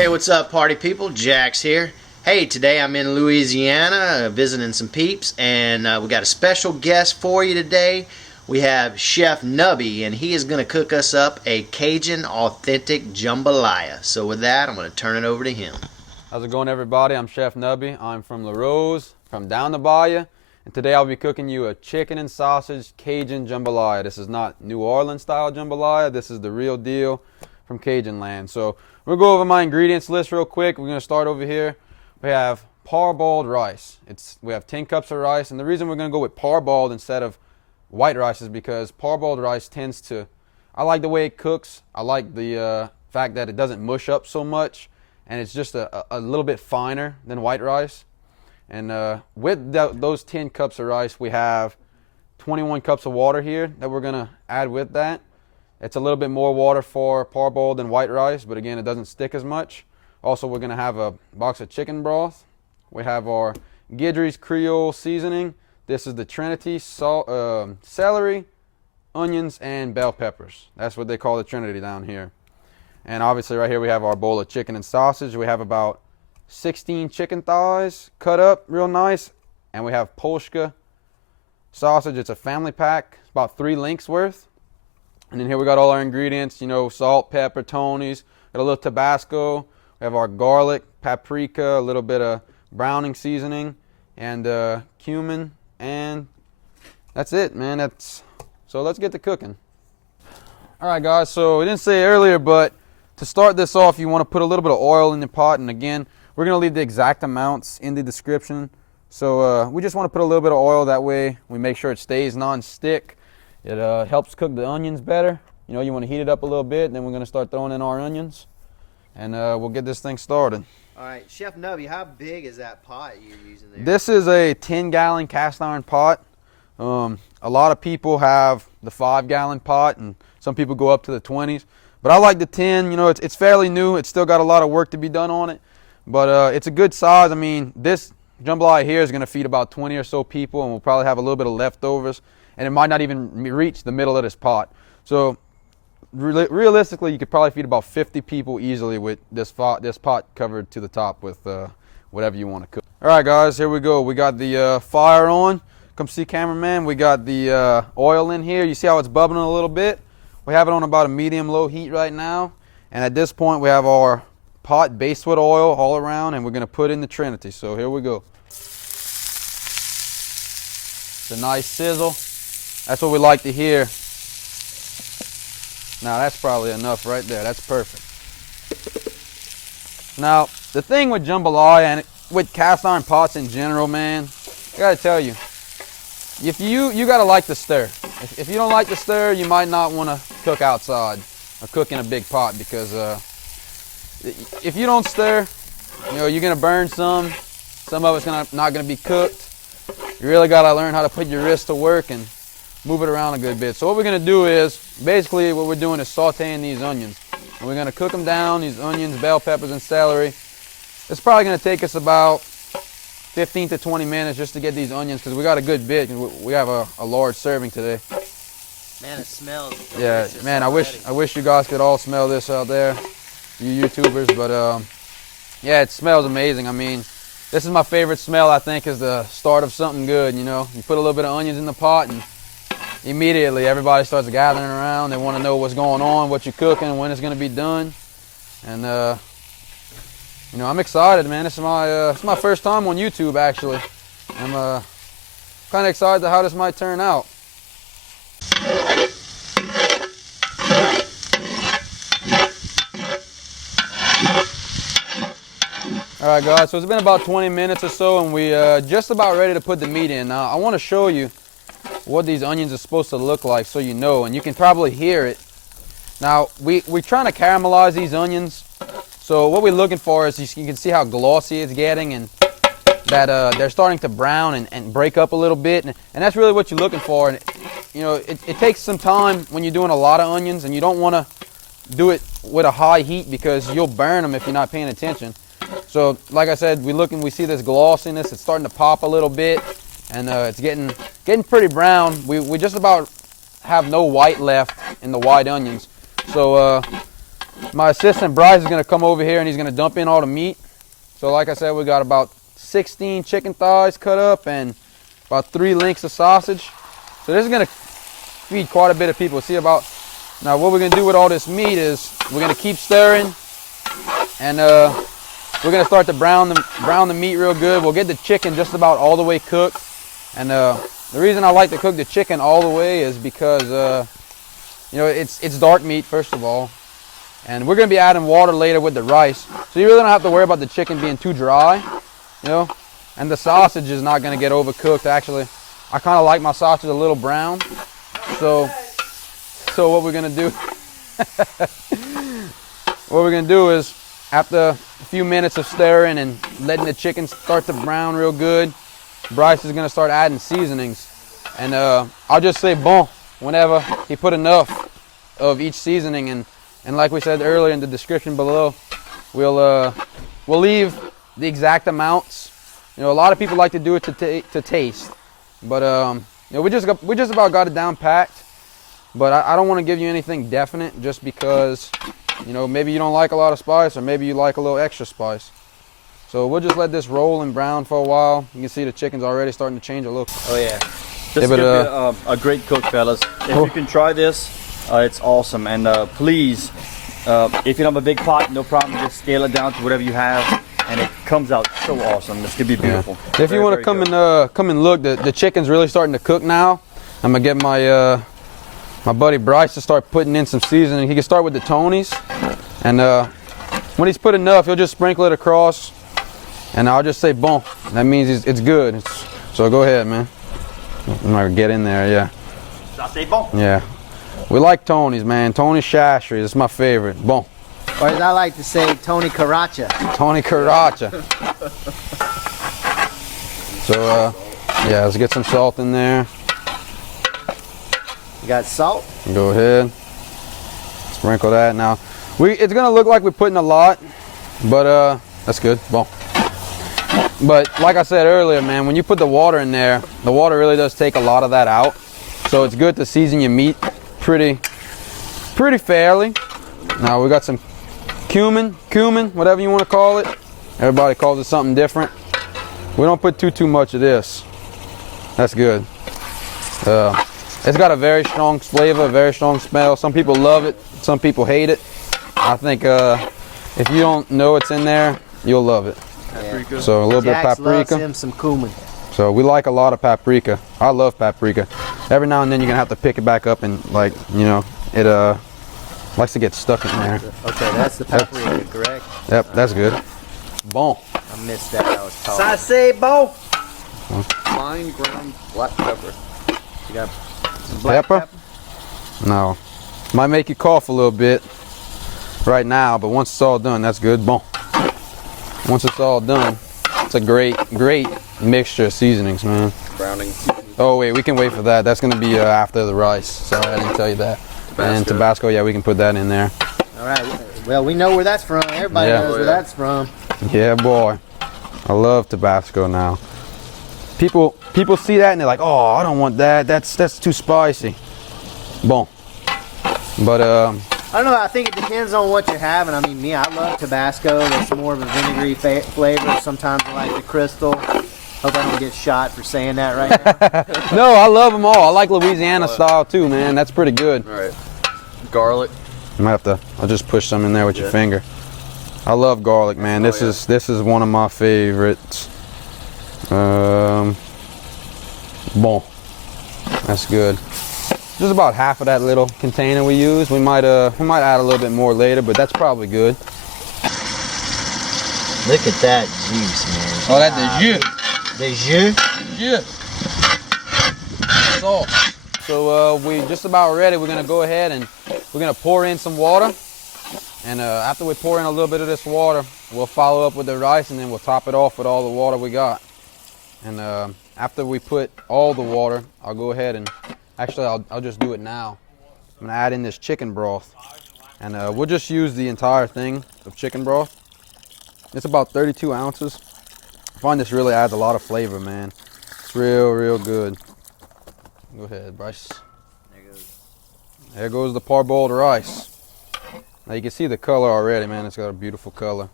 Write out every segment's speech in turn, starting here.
Hey, what's up, party people? Jaxx here. Hey, today I'm in Louisiana visiting some peeps, and we got a special guest for you today. We have Chef Nubby, and he is going to cook us up a Cajun authentic jambalaya. So with that, I'm going to turn it over to him. How's it going, everybody? I'm Chef Nubby. I'm from La Rose, from down the bayou, and today I'll be cooking you a chicken and sausage Cajun jambalaya. This is not New Orleans style jambalaya. This is the real deal from Cajun land. So we'll go over my ingredients list real quick. We're going to start over here. We have parboiled rice. We have 10 cups of rice, and the reason we're going to go with parboiled instead of white rice is because parboiled rice tends to, I like the way it cooks. I like the fact that it doesn't mush up so much, and it's just a little bit finer than white rice. And with those 10 cups of rice, we have 21 cups of water here that we're going to add with that. It's a little bit more water for parboiled than white rice, but again, it doesn't stick as much. Also, we're going to have a box of chicken broth. We have our Guidry's creole seasoning. This is the trinity, celery, onions, and bell peppers. That's what they call the trinity down here. And obviously right here we have our bowl of chicken and sausage. We have about 16 chicken thighs cut up real nice. And we have Polska sausage. It's a family pack. It's about 3 links worth. And then here we got all our ingredients, you know, salt, pepper, Tony's. Got a little Tabasco. We have our garlic, paprika, a little bit of browning seasoning, and cumin, and that's it, man. So let's get to cooking. All right, guys, so we didn't say earlier, but to start this off, you want to put a little bit of oil in the pot, and again, we're going to leave the exact amounts in the description. So we just want to put a little bit of oil, that way we make sure it stays non-stick. It helps cook the onions better. You know, you want to heat it up a little bit, then we're going to start throwing in our onions. And we'll get this thing started. All right, Chef Nubby, how big is that pot you're using there? This is a 10-gallon cast iron pot. A lot of people have the 5-gallon pot, and some people go up to the 20s. But I like the 10. You know, it's fairly new. It's still got a lot of work to be done on it. But it's a good size. I mean, this jambalaya here is going to feed about 20 or so people, and we'll probably have a little bit of leftovers. And it might not even reach the middle of this pot. So realistically, you could probably feed about 50 people easily with this pot covered to the top with whatever you want to cook. All right, guys, here we go. We got the fire on. Come see, cameraman. We got the oil in here. You see how it's bubbling a little bit? We have it on about a medium-low heat right now. And at this point, we have our pot based with oil all around, and we're going to put in the trinity. So here we go. It's a nice sizzle. That's what we like to hear. Now that's probably enough right there. That's perfect. Now the thing with jambalaya and with cast iron pots in general, man, I gotta tell you, if you gotta like to stir. If you don't like to stir, you might not want to cook outside or cook in a big pot, because if you don't stir, you know, you're gonna burn some. Some of it's not gonna be cooked. You really gotta learn how to put your wrist to work and move it around a good bit. So what we're going to do is, basically what we're doing is sauteing these onions. And we're going to cook them down, these onions, bell peppers, and celery. It's probably going to take us about 15 to 20 minutes just to get these onions, because we got a good bit. We have a large serving today. Man, it smells delicious. Yeah, man, already. I wish you guys could all smell this out there, you YouTubers. But yeah, it smells amazing. I mean, this is my favorite smell, I think, is the start of something good, you know. You put a little bit of onions in the pot, and immediately everybody starts gathering around. They want to know what's going on, what you're cooking, when it's going to be done. And you know, I'm excited, man. This is my first time on YouTube, actually. I'm kind of excited to how this might turn out. All right, guys, so it's been about 20 minutes or so, and we just about ready to put the meat in. Now I want to show you what these onions are supposed to look like, so you know, and you can probably hear it. Now we're trying to caramelize these onions, so what we're looking for is, you can see how glossy it's getting, and that they're starting to brown and break up a little bit, and that's really what you're looking for. And you know, it takes some time when you're doing a lot of onions, and you don't want to do it with a high heat because you'll burn them if you're not paying attention. So like I said, we see this glossiness. It's starting to pop a little bit, and it's getting pretty brown. We just about have no white left in the white onions. So my assistant Bryce is gonna come over here and he's gonna dump in all the meat. So like I said, we got about 16 chicken thighs cut up and about 3 links of sausage. So this is gonna feed quite a bit of people. See about, now what we're gonna do with all this meat is we're gonna keep stirring and we're gonna start to brown the meat real good. We'll get the chicken just about all the way cooked. And the reason I like to cook the chicken all the way is because you know, it's dark meat first of all. And we're gonna be adding water later with the rice. So you really don't have to worry about the chicken being too dry, you know? And the sausage is not gonna get overcooked. Actually, I kinda like my sausage a little brown. So what we're gonna do, is after a few minutes of stirring and letting the chicken start to brown real good, Bryce is gonna start adding seasonings. And I'll just say bon whenever he put enough of each seasoning. And like we said earlier in the description below, we'll leave the exact amounts. You know, a lot of people like to do it to taste, but you know, we just about got it down packed. But I don't want to give you anything definite, just because, you know, maybe you don't like a lot of spice, or maybe you like a little extra spice. So we'll just let this roll and brown for a while. You can see the chicken's already starting to change a look. Oh yeah, this is gonna be a great cook, fellas. If you can try this, it's awesome. And please, if you don't have a big pot, no problem. Just scale it down to whatever you have, and it comes out so awesome. This could be beautiful. Yeah. If you want to come and look, the chicken's really starting to cook now. I'm gonna get my my buddy Bryce to start putting in some seasoning. He can start with the Tonys, and when he's put enough, he'll just sprinkle it across, and I'll just say bon. That means it's good. So go ahead, man. I'm gonna get in there, yeah. I say bon. Yeah. We like Tony's, man. Tony Shastry, it's my favorite. Bon. Or as I like to say, Tony Karacha. Tony Karacha. So, yeah, let's get some salt in there. You got salt? Go ahead. Sprinkle that. Now, it's gonna look like we're putting a lot, but that's good. Bon. But like I said earlier, man, when you put the water in there, the water really does take a lot of that out. So it's good to season your meat pretty fairly. Now we got some cumin, whatever you want to call it. Everybody calls it something different. We don't put too much of this. That's good. It's got a very strong flavor, a very strong smell. Some people love it, some people hate it. I think if you don't know it's in there, you'll love it. Paprika. So a little bit of Jaxx paprika. loves him some cumin. So we like a lot of paprika. I love paprika. Every now and then you're gonna have to pick it back up, and, like, you know, it likes to get stuck in there. Okay, that's the paprika, correct? Yep, that's good. Bon. I missed that. I was talking. I say bon. Fine ground black pepper. You got some black Pepper? No. Might make you cough a little bit right now, but once it's all done, that's good. Bon. Once it's all done, it's a great mixture of seasonings, man. Browning. Oh wait, we can wait for that. That's gonna be after the rice. Sorry, I didn't tell you that. Tabasco. And Tabasco, yeah, we can put that in there. All right. Well, we know where that's from. Everybody Yeah. knows where that's from. Yeah, boy. I love Tabasco now. People see that and they're like, oh, I don't want that. That's too spicy. Bon. But I don't know. I think it depends on what you're having. I mean, me, I love Tabasco. That's more of a vinegary flavor. Sometimes I like the Crystal. Hope I don't get shot for saying that right now. no, I love them all. I like Louisiana style too, man. That's pretty good. All right. Garlic. I might have to. I'll just push some in there with your finger. I love garlic, man. This is one of my favorites. Bon. That's good. Just about half of that little container we use. We might add a little bit more later, but that's probably good. Look at that juice, man. Oh, that's the jus. The jus? Yeah. Salt. So we just about ready. We're gonna go ahead and we're gonna pour in some water. And after we pour in a little bit of this water, we'll follow up with the rice, and then we'll top it off with all the water we got. And after we put all the water, I'll go ahead and actually I'll just do it now. I'm gonna add in this chicken broth, and we'll just use the entire thing of chicken broth. It's about 32 ounces. I find this really adds a lot of flavor, man. It's real good. Go ahead, Bryce. There goes the parboiled rice. Now you can see the color already, man. It's got a beautiful color.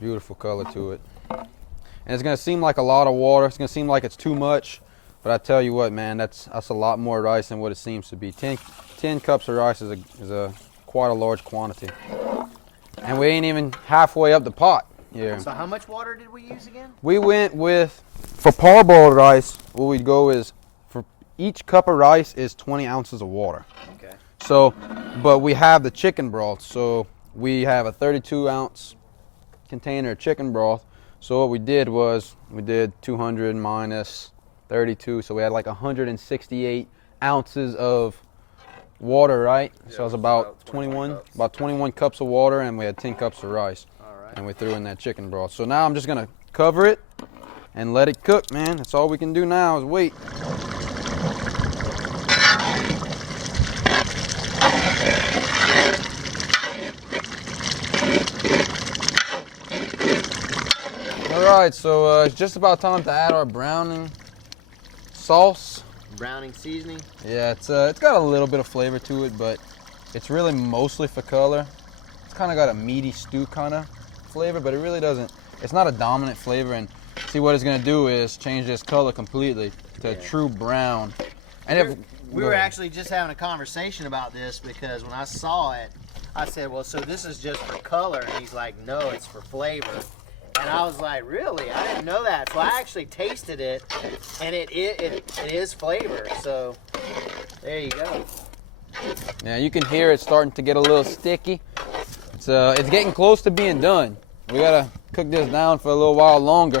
Beautiful color to it. And it's going to seem like a lot of water. It's going to seem like it's too much. But I tell you what, man, that's a lot more rice than what it seems to be. 10 cups of rice is quite a large quantity. And we ain't even halfway up the pot here. So how much water did we use again? We went with, for parboiled rice, what we'd go is, for each cup of rice is 20 ounces of water. Okay. So, but we have the chicken broth. So we have a 32-ounce container of chicken broth. So what we did was, we did 200 minus 32. So we had like 168 ounces of water, right? Yeah, So it was about 21 cups of water, and we had 10 cups of rice. All right. And we threw in that chicken broth. So now I'm just gonna cover it and let it cook, man. That's all we can do now is wait. All right, so it's just about time to add our browning sauce. Browning seasoning. Yeah, it's got a little bit of flavor to it, but it's really mostly for color. It's kind of got a meaty stew kind of flavor, but it really doesn't. It's not a dominant flavor. And see, what it's gonna do is change this color completely to a true brown. And we were actually just having a conversation about this because when I saw it, I said, "Well, so this is just for color?" And he's like, "No, it's for flavor." And I was like, "Really? I didn't know that." So I actually tasted it, and it is flavor. So there you go. Yeah, you can hear it starting to get a little sticky. It's getting close to being done. We gotta cook this down for a little while longer,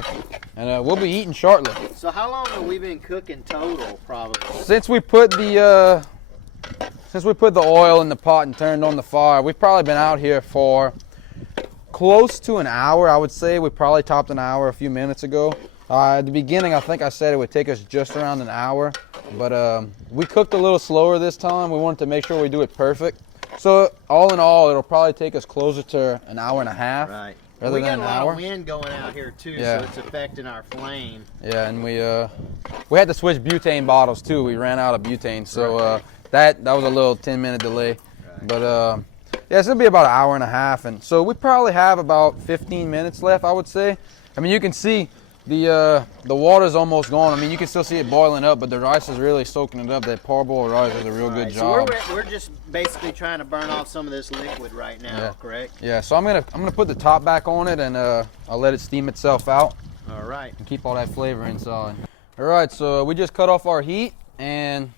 and we'll be eating shortly. So how long have we been cooking total, probably? Since we put the oil in the pot and turned on the fire, we've probably been out here for close to an hour. I would say we probably topped an hour a few minutes ago. At the beginning, I think I said it would take us just around an hour, but we cooked a little slower this time. We wanted to make sure we do it perfect. So all in all, it'll probably take us closer to an hour and a half. Right. Rather We than got an a lot hour. of wind going out here too, Yeah. so it's affecting our flame. Yeah, and we had to switch butane bottles too. We ran out of butane, so that was a little 10-minute delay. Right. But yeah, it's gonna be about an hour and a half, and so we probably have about 15 minutes left, I would say. I mean, you can see the water's almost gone. I mean, you can still see it boiling up, but the rice is really soaking it up. That parboiled rice does a real good job. So we're just basically trying to burn off some of this liquid right now, Yeah. correct? Yeah, so I'm gonna put the top back on it, and I'll let it steam itself out All right. and keep all that flavor inside. All right, so we just cut off our heat, and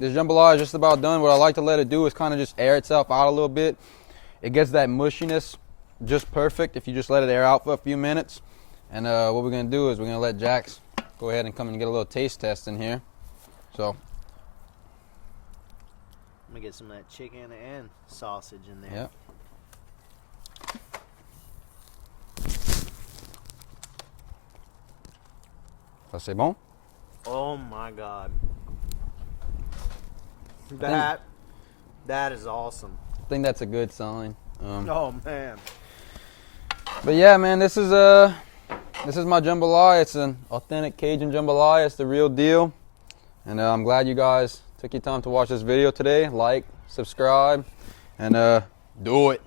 this jambalaya is just about done. What I like to let it do is kind of just air itself out a little bit. It gets that mushiness just perfect if you just let it air out for a few minutes. And what we're going to do is we're going to let Jaxx go ahead and come and get a little taste test in here. So I'm gonna get some of that chicken and sausage in there. yeah. Ça c'est bon? Oh my God. think- That is awesome. I think that's a good sign. Oh man. But yeah, man, this is my jambalaya. It's an authentic Cajun jambalaya. It's the real deal. And I'm glad you guys took your time to watch this video today. Like, subscribe, and do it.